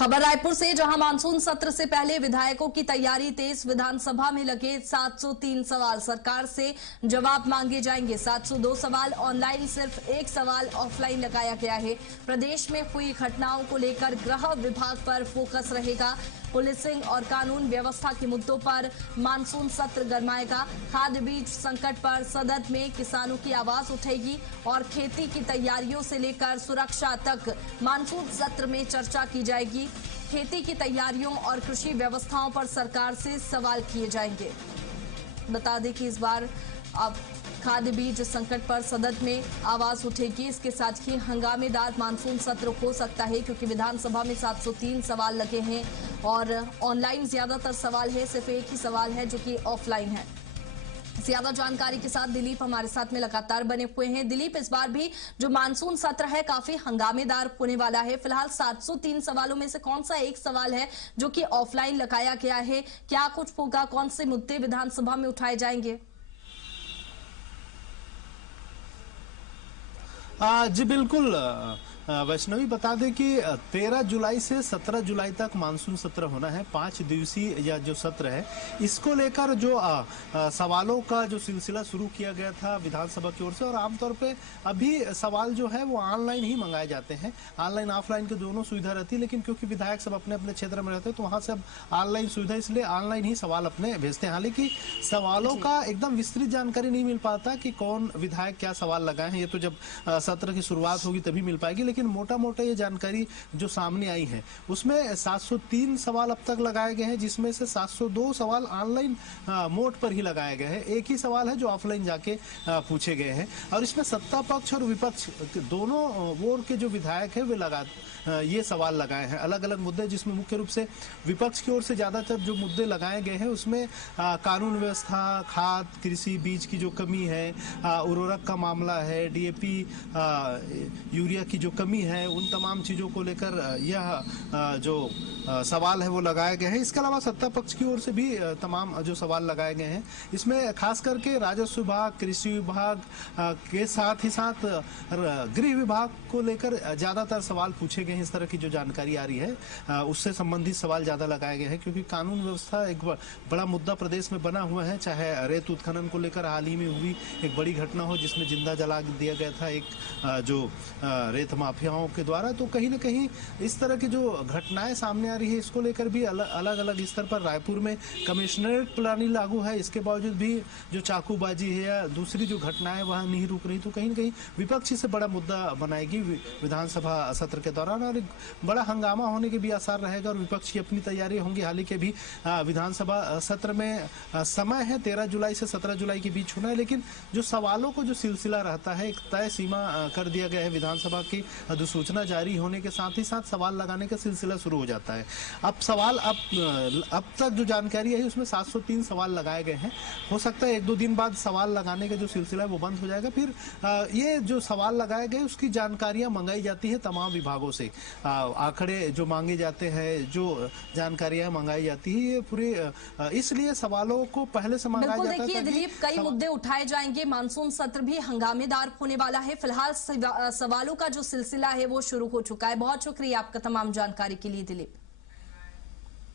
खबर रायपुर से, जहां मानसून सत्र से पहले विधायकों की तैयारी तेज। विधानसभा में लगे 703 सवाल, सरकार से जवाब मांगे जाएंगे। 702 सवाल ऑनलाइन, सिर्फ एक सवाल ऑफलाइन लगाया गया है। प्रदेश में हुई घटनाओं को लेकर गृह विभाग पर फोकस रहेगा। पुलिसिंग और कानून व्यवस्था के मुद्दों पर मानसून सत्र गरमाएगा। खाद्य बीज संकट पर सदन में किसानों की आवाज उठेगी और खेती की तैयारियों से लेकर सुरक्षा तक मानसून सत्र में चर्चा की जाएगी। खेती की तैयारियों और कृषि व्यवस्थाओं पर सरकार से सवाल किए जाएंगे। बता दें कि इस बार अब खाद्य बीज संकट पर सदन में आवाज उठेगी। इसके साथ ही हंगामेदार मानसून सत्र हो सकता है, क्योंकि विधानसभा में 703 सवाल लगे हैं और ऑनलाइन ज्यादातर सवाल है, सिर्फ एक ही सवाल है जो कि ऑफलाइन है। ज्यादा जानकारी के साथ दिलीप हमारे साथ में लगातार बने हुए हैं। दिलीप, इस बार भी जो मानसून सत्र है काफी हंगामेदार होने वाला है। फिलहाल 703 सवालों में से कौन सा एक सवाल है जो कि ऑफलाइन लगाया गया है? क्या कुछ होगा, कौन से मुद्दे विधानसभा में उठाए जाएंगे? जी बिल्कुल वैष्णवी, बता दें कि 13 जुलाई से 17 जुलाई तक मानसून सत्र होना है। 5 दिवसीय यह जो सत्र है, इसको लेकर जो सवालों का जो सिलसिला शुरू किया गया था विधानसभा की ओर से, और आमतौर पे अभी सवाल जो है वो ऑनलाइन ही मंगाए जाते हैं। ऑनलाइन ऑफलाइन की दोनों सुविधा रहती है, लेकिन क्योंकि विधायक सब अपने अपने क्षेत्र में रहते हैं तो वहां से अब ऑनलाइन सुविधा, इसलिए ऑनलाइन ही सवाल अपने भेजते हैं। हालांकि सवालों का एकदम विस्तृत जानकारी नहीं मिल पाता कि कौन विधायक क्या सवाल लगाए हैं। ये तो जब सत्र की शुरुआत होगी तभी मिल पाएगी, लेकिन मोटा मोटा ये जानकारी जो सामने आई है उसमें 703 सवाल अब तक लगाए गए हैं, जिसमें से 702 सवाल ऑनलाइन मोड पर ही लगाए गए हैं। एक ही सवाल है जो ऑफलाइन जाके पूछे गए हैं, और इसमें सत्ता पक्ष और विपक्ष दोनों ओर के जो विधायक है वे ये सवाल लगाए हैं। अलग अलग मुद्दे, जिसमें मुख्य रूप से विपक्ष की ओर से ज्यादातर जो मुद्दे लगाए गए हैं उसमें कानून व्यवस्था, खाद, कृषि बीज की जो कमी है, उर्वरक का मामला है, डीएपी यूरिया की जो कमी है, उन तमाम चीजों को लेकर यह जो सवाल है वो लगाए गए हैं। इसके अलावा सत्ता पक्ष की ओर से भी तमाम जो सवाल लगाए गए हैं, इसमें खास करके राजस्व विभाग, कृषि विभाग के साथ ही साथ गृह विभाग को लेकर ज्यादातर सवाल पूछे गए हैं। इस तरह की जो जानकारी आ रही है उससे संबंधित सवाल ज्यादा लगाए गए हैं, क्योंकि कानून व्यवस्था एक बड़ा मुद्दा प्रदेश में बना हुआ है। चाहे रेत उत्खनन को लेकर हाल ही में हुई एक बड़ी घटना हो जिसमें जिंदा जला दिया गया था एक जो रेत माफियाओं के द्वारा, तो कहीं ना कहीं इस तरह की जो घटनाएं सामने आ रही है, इसको लेकर भी अलग अलग स्तर पर रायपुर में कमिश्नरेट प्लानिंग लागू है। इसके बावजूद भी जो चाकूबाजी है या दूसरी जो घटनाएं वहां नहीं रुक रही, तो कहीं ना कहीं विपक्ष से बड़ा मुद्दा बनाएगी विधानसभा सत्र के दौरान, और एक बड़ा हंगामा होने के भी आसार रहेगा और विपक्ष की अपनी तैयारी होंगी। हाल ही के भी विधानसभा सत्र में समय है 13 जुलाई से 17 जुलाई के बीच होना है, लेकिन जो सवालों को जो सिलसिला रहता है, एक तय सीमा कर दिया गया है। विधानसभा की अधिसूचना जारी होने के साथ ही साथ सवाल लगाने का सिलसिला शुरू हो जाता है। अब तक जो जानकारी है उसमें 703 सवाल लगाए गए हैं। हो सकता है 1-2 दिन बाद सवाल लगाने का जो सिलसिला है वो बंद हो जाएगा। फिर ये जो सवाल लगाए गए उसकी जानकारियां मंगाई जाती है तमाम विभागों से। आंकड़े जो मांगे जाते हैं, जो जानकारियां मंगाई जाती है, ये पूरे इसलिए सवालों को पहले से मंगाया जाता है। देखिए दिलीप, कई मुद्दे उठाए जाएंगे। मानसून सत्र भी हंगामेदार होने वाला है। फिलहाल सवालों का जो सिलसिला है वो शुरू हो चुका है। बहुत शुक्रिया आपका तमाम जानकारी के लिए दिलीप।